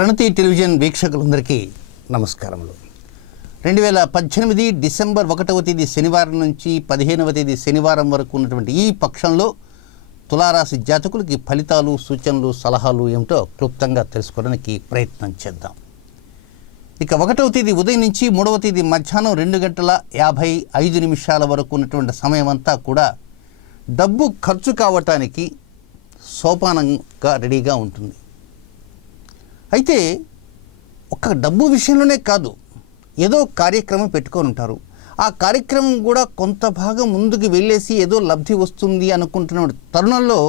ప్రణతి television వీక్షకులందరికీ నమస్కారములు. 2018 December 1వ తేదీ శనివారం నుంచి 15వ తేదీ శనివారం వరకు ఉన్నటువంటి ఈ పక్షంలో తులారాశి జాతకులకి ఫలితాలు, సూచనలు, సలహాలు ఏమిటో క్లుప్తంగా తెలుసుకోవడానికి ప్రయత్నం చేద్దాం. ఇక 1వ తేదీ ఉదయం నుంచి 3వ తేదీ మధ్యాహ్నం 2:55 వరకు ఉన్నటువంటి సమయం అంతా కూడా డబ్బు ఖర్చు కావటానికి సోపానంగా రెడీగా ఉంటుంది. అయితే ఒక్క డబ్బు విషయంలోనే కాదు, ఏదో కార్యక్రమం పెట్టుకొని ఉంటారు. ఆ కార్యక్రమం కూడా కొంత భాగం ముందుకు వెళ్ళేసి ఏదో లబ్ధి వస్తుంది అనుకుంటున్న తరుణంలో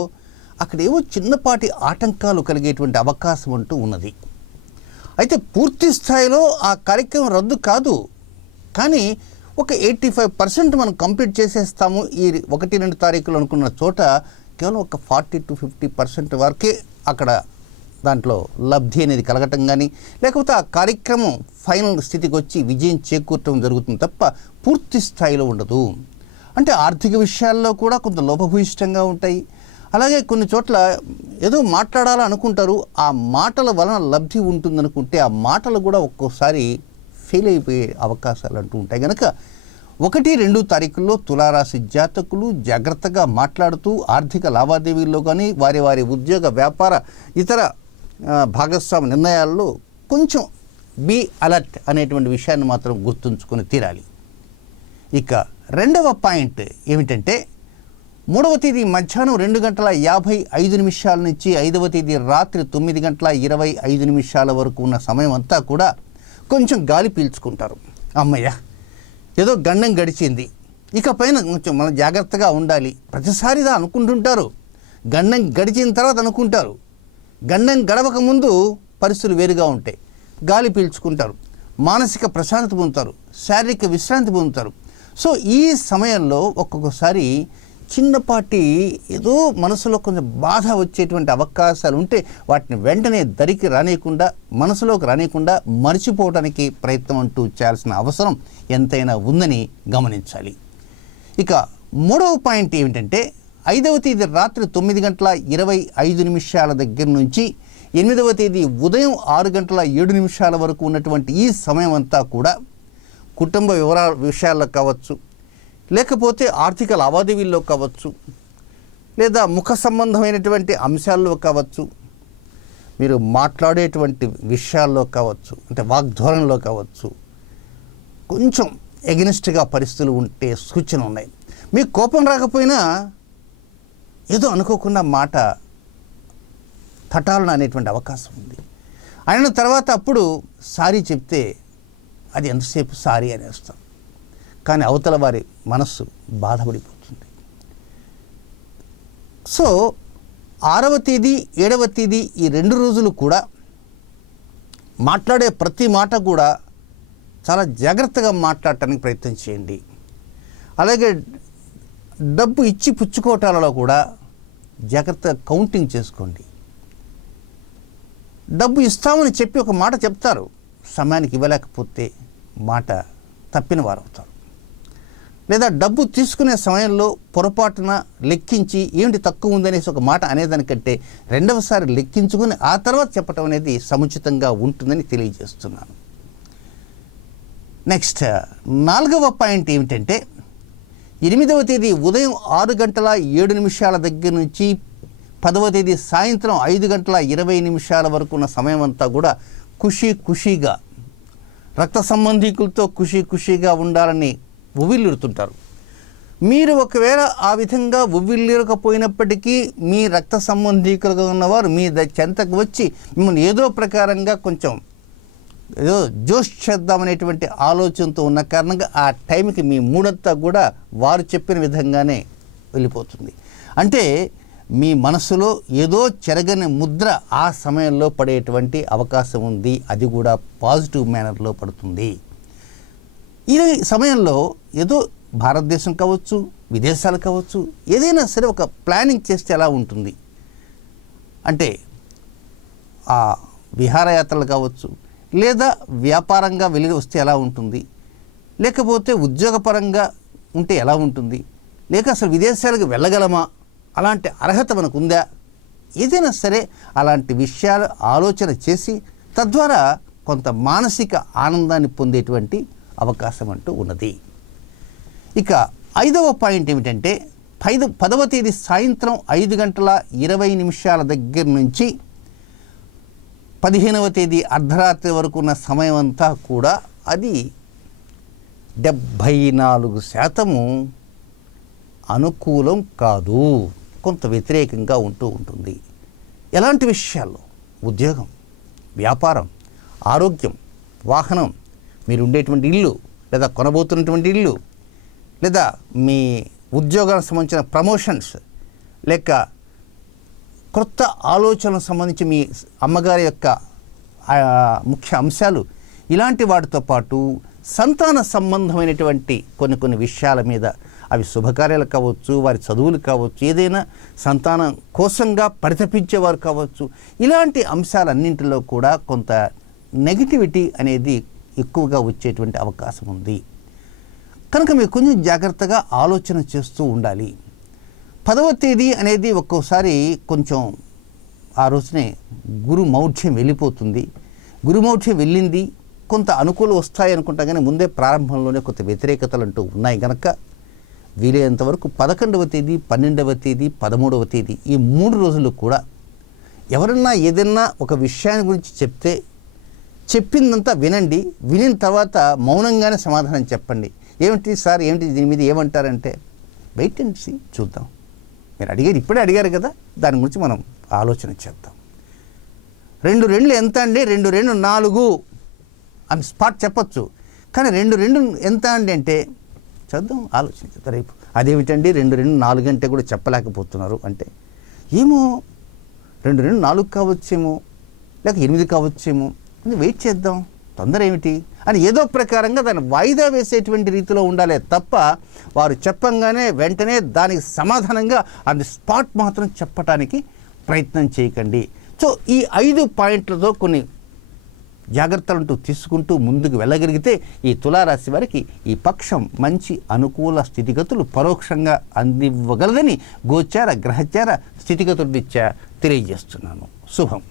అక్కడ ఏవో చిన్నపాటి ఆటంకాలు కలిగేటువంటి అవకాశం అంటూ ఉన్నది. అయితే పూర్తి స్థాయిలో ఆ కార్యక్రమం రద్దు కాదు, కానీ ఒక 85% మనం కంప్లీట్ చేసేస్తాము ఈ 1-2 తారీఖులు అనుకున్న చోట కేవలం ఒక 40-50% వరకే అక్కడ దాంట్లో లబ్ధి అనేది కలగటం కానీ, లేకపోతే ఆ కార్యక్రమం ఫైనల్ స్థితికి వచ్చి విజయం చేకూర్చడం జరుగుతుంది తప్ప పూర్తి స్థాయిలో ఉండదు. అంటే ఆర్థిక విషయాల్లో కూడా కొంత లోపభూయిష్టంగా ఉంటాయి. అలాగే కొన్ని చోట్ల ఏదో మాట్లాడాలని అనుకుంటారు, ఆ మాటల వలన లబ్ధి ఉంటుందనుకుంటే ఆ మాటలు కూడా ఒక్కోసారి ఫెయిల్ అయిపోయే అవకాశాలు అంటూ ఉంటాయి. కనుక 1-2 తారీఖుల్లో తులారాశి జాతకులు జాగ్రత్తగా మాట్లాడుతూ ఆర్థిక లావాదేవీల్లో కానీ వారి ఉద్యోగ, వ్యాపార, ఇతర భాగస్వామ్య నిర్ణయాల్లో కొంచెం బీ అలర్ట్ అనేటువంటి విషయాన్ని మాత్రం గుర్తుంచుకొని తీరాలి. ఇక 2వ పాయింట్ ఏమిటంటే 3వ తేదీ మధ్యాహ్నం 2:55 నుంచి 5వ తేదీ రాత్రి 9:25 వరకు ఉన్న సమయం అంతా కూడా కొంచెం గాలి పీల్చుకుంటారు. అమ్మయ్య, ఏదో గండం గడిచింది, ఇక పైన కొంచెం మనం జాగ్రత్తగా ఉండాలి. ప్రతిసారిదా అనుకుంటుంటారు, గండం గడిచిన తర్వాత అనుకుంటారు. గండం గడవక ముందు పరిస్థితులు వేరుగా ఉంటాయి. గాలి పీల్చుకుంటారు, మానసిక ప్రశాంతత పొందుతారు, శారీరక విశ్రాంతి పొందుతారు. సో ఈ సమయంలో ఒక్కొక్కసారి చిన్నపాటి ఏదో మనసులో కొంచెం బాధ వచ్చేటువంటి అవకాశాలు ఉంటే వాటిని వెంటనే దరికి రానియకుండా, మనసులోకి రానియకుండా మర్చిపోవడానికి ప్రయత్నం అంటూ చేయాల్సిన అవసరం ఎంతైనా ఉందని గమనించాలి. ఇక 3వ పాయింట్ ఏమిటంటే 5వ తేదీ రాత్రి 9:25 దగ్గర నుంచి 8వ తేదీ ఉదయం 6:07 వరకు ఉన్నటువంటి ఈ సమయం అంతా కూడా కుటుంబ విషయాల్లో కావచ్చు, లేకపోతే ఆర్థిక లావాదేవీల్లో కావచ్చు, లేదా ముఖ సంబంధమైనటువంటి అంశాల్లో కావచ్చు, మీరు మాట్లాడేటువంటి విషయాల్లో కావచ్చు, అంటే వాగ్ధోరణిలో కావచ్చు, కొంచెం ఎగనిస్ట్గా పరిస్థితులు ఉంటే సూచనలు ఉన్నాయి. మీకు కోపం రాకపోయినా ఏదో అనుకోకుండా మాట తటాలన అనేటువంటి అవకాశం ఉంది. అయిన తర్వాత అప్పుడు సారీ చెప్తే అది ఎంతసేపు సారీ అనేస్తాం, కానీ అవతల వారి మనస్సు బాధపడిపోతుంది. సో 6వ తేదీ 7వ తేదీ ఈ 2 రోజులు కూడా మాట్లాడే ప్రతి మాట కూడా చాలా జాగ్రత్తగా మాట్లాడటానికి ప్రయత్నం చేయండి. అలాగే డబ్బు ఇచ్చి పుచ్చుకోవటాలలో కూడా జాగ్రత్తగా కౌంటింగ్ చేసుకోండి. డబ్బు ఇస్తామని చెప్పి ఒక మాట చెప్తారు, సమయానికి ఇవ్వలేకపోతే మాట తప్పిన వారు అవుతారు. లేదా డబ్బు తీసుకునే సమయంలో పొరపాటున లెక్కించి ఏమిటి తక్కువ ఉందనేసి ఒక మాట అనేదానికంటే 2వసారి లెక్కించుకుని ఆ తర్వాత చెప్పటం అనేది సముచితంగా ఉంటుందని తెలియజేస్తున్నాను. నెక్స్ట్ 4వ పాయింట్ ఏమిటంటే 8వ తేదీ ఉదయం 6:07 దగ్గర నుంచి 10వ తేదీ సాయంత్రం 5:20 వరకు ఉన్న సమయం అంతా కూడా ఖుషీగా రక్త సంబంధీకులతో ఖుషీగా ఉండాలని ఉవ్విల్లుతుంటారు. మీరు ఒకవేళ ఆ విధంగా ఉవ్విల్లుకపోయినప్పటికీ మీ రక్త సంబంధీకులుగా ఉన్నవారు మీ చెంతకు వచ్చి మిమ్మల్ని ఏదో ప్రకారంగా కొంచెం ఏదో జోష్ చేద్దామనేటువంటి ఆలోచనతో ఉన్న కారణంగా ఆ టైంకి మీ మూడంతా కూడా వారు చెప్పిన విధంగానే వెళ్ళిపోతుంది. అంటే మీ మనసులో ఏదో చెరగని ముద్ర ఆ సమయంలో పడేటువంటి అవకాశం ఉంది. అది కూడా పాజిటివ్ మేనర్లో పడుతుంది. ఈ సమయంలో ఏదో భారతదేశం కావచ్చు, విదేశాలు కావచ్చు, ఏదైనా సరే ఒక ప్లానింగ్ చేస్తే ఎలా ఉంటుంది అంటే ఆ విహారయాత్రలు కావచ్చు, లేదా వ్యాపారంగా వెళ్ళి వస్తే ఎలా ఉంటుంది, లేకపోతే ఉద్యోగపరంగా ఉంటే ఎలా ఉంటుంది, లేక అసలు విదేశాలకు వెళ్ళగలమా, అలాంటి అర్హత మనకు ఉందా, ఏదైనా సరే అలాంటి విషయాలు ఆలోచన చేసి తద్వారా కొంత మానసిక ఆనందాన్ని పొందేటువంటి అవకాశం అంటూ ఉన్నది. ఇక 5వ పాయింట్ ఏమిటంటే 10వ తేదీ సాయంత్రం 5:20 దగ్గర నుంచి 15వ తేదీ అర్ధరాత్రి వరకు ఉన్న సమయం అంతా కూడా అది 74% అనుకూలం కాదు, కొంత వ్యతిరేకంగా ఉంటూ ఉంటుంది. ఎలాంటి విషయాల్లో? ఉద్యోగం, వ్యాపారం, ఆరోగ్యం, వాహనం, మీరు ఉండేటువంటి ఇల్లు లేదా కొనబోతున్నటువంటి ఇల్లు, లేదా మీ ఉద్యోగానికి సంబంధించిన ప్రమోషన్స్, లేక కొత్త ఆలోచనలకు సంబంధించి మీ అమ్మగారి యొక్క ముఖ్య అంశాలు, ఇలాంటి వాటితో పాటు సంతాన సంబంధమైనటువంటి కొన్ని విషయాల మీద, అవి శుభకార్యాలు కావచ్చు, వారి చదువులు కావచ్చు, ఏదైనా సంతానం కోసంగా పరితపించేవారు కావచ్చు, ఇలాంటి అంశాలన్నింటిలో కూడా కొంత నెగిటివిటీ అనేది ఎక్కువగా వచ్చేటువంటి అవకాశం ఉంది. కనుక మీరు కొంచెం జాగ్రత్తగా ఆలోచన చేస్తూ ఉండాలి. 10వ తేదీ అనేది ఒక్కోసారి కొంచెం ఆ రోజునే గురుమౌఢ్యం వెళ్ళిపోతుంది. గురుమౌఢ్యం వెళ్ళింది, కొంత అనుకూలు వస్తాయి అనుకుంటా, కానీ ముందే ప్రారంభంలోనే కొంత వ్యతిరేకతలు అంటూ ఉన్నాయి. కనుక వీలైనంత వరకు 11వ తేదీ, 12వ తేదీ, 13వ తేదీ ఈ 3 రోజులు కూడా ఎవరన్నా ఏదన్నా ఒక విషయాన్ని గురించి చెప్తే చెప్పిందంతా వినండి. వినిన తర్వాత మౌనంగానే సమాధానం చెప్పండి. ఏమిటి సార్, ఏమిటి దీని మీద ఏమంటారంటే వెయిట్ అండ్ సీ, చూద్దాం. మీరు అడిగారు, ఇప్పుడే అడిగారు కదా, దాని గురించి మనం ఆలోచన చేద్దాం. 2 2 ఎంత అండి? 2 2 4 అని స్పాట్ చెప్పచ్చు. కానీ 2 2 ఎంత అండి అంటే చూద్దాం, ఆలోచించారు. రేపు అదేమిటండి 2 2 4 అంటే కూడా చెప్పలేకపోతున్నారు అంటే, ఏమో 2 2 4 కావచ్చేమో, లేక 8 కావచ్చేమో, వెయిట్ చేద్దాం, తొందర ఏమిటి అని ఏదో ప్రకారంగా దాన్ని వాయిదా వేసేటువంటి రీతిలో ఉండాలి తప్ప, వారు చెప్పంగానే వెంటనే దానికి సమాధానంగా అది స్పాట్ మాత్రం చెప్పటానికి ప్రయత్నం చేయకండి. సో ఈ 5 పాయింట్లతో కొన్ని జాగ్రత్తలంటూ తీసుకుంటూ ముందుకు వెళ్ళగలిగితే ఈ తులారాశి వారికి ఈ పక్షం మంచి అనుకూల స్థితిగతులు పరోక్షంగా అందివ్వగలదని గోచార గ్రహచార స్థితిగతుల రీత్యా తెలియజేస్తున్నాను. శుభం.